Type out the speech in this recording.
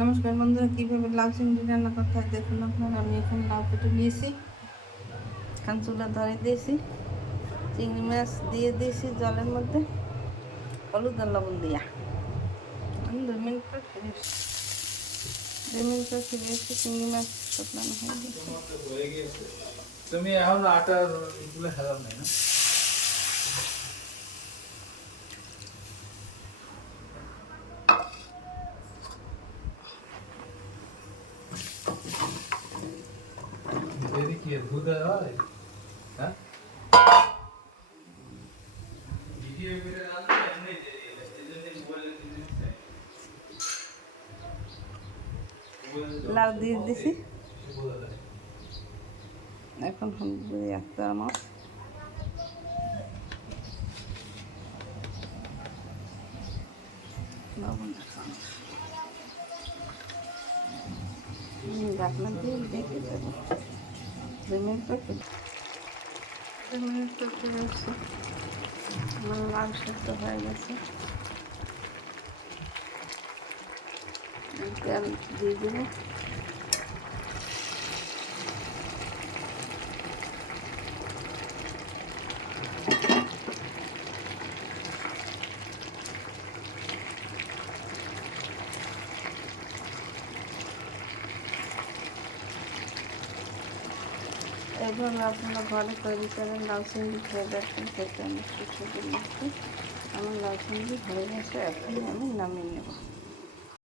নমস্কার বন্ধুরা, কীভাবে লাউ চিংড়ি রান্না করতে হয় দেখুন আপনারা। আমি এখন লাউ কেটে নিয়েছি, এখন চুলা ধরে দিয়েছি, চিংড়ি মাছ দিয়ে দিয়েছি জলের মধ্যে, হলুদ আর লবণ দিয়া। আমি 2 মিনিট পর ফিরে এসছি, 2 মিনিট পর ফিরে এসছি। চিংড়ি মাছ শুকনানো হয়ে গেছে। তুমি এখন আটার এগুলো খেলাম নাই না? দেরি কি দুধ হয়? হ্যাঁ, ভিডিও করে রাখলে এমনি দেরি হয়, সেজন্য মোবাইলে জিনিস চাই। লাউ দিয়ে দিছি, এখন হলুদ দিয়ে 1 চামচ, লবণ 1 চামচ, ঢাকনা দিয়ে ঢেকে দেবো। 2 মিনিট পর 2 মিনিট পর ফিরে এসছি। আমার লাউ সেদ্ধ হয়ে গেছে। তেল দিয়ে দেবো, এইভাবে আপনারা ঘরে তৈরি করেন, লাউ চিংড়ি খেয়ে দেখবেন, খেতে অনেক সুস্বাদু লাগবে। আমার লাউ চিংড়ি হয়ে গেছে, এখন আমি নামিয়ে নেব।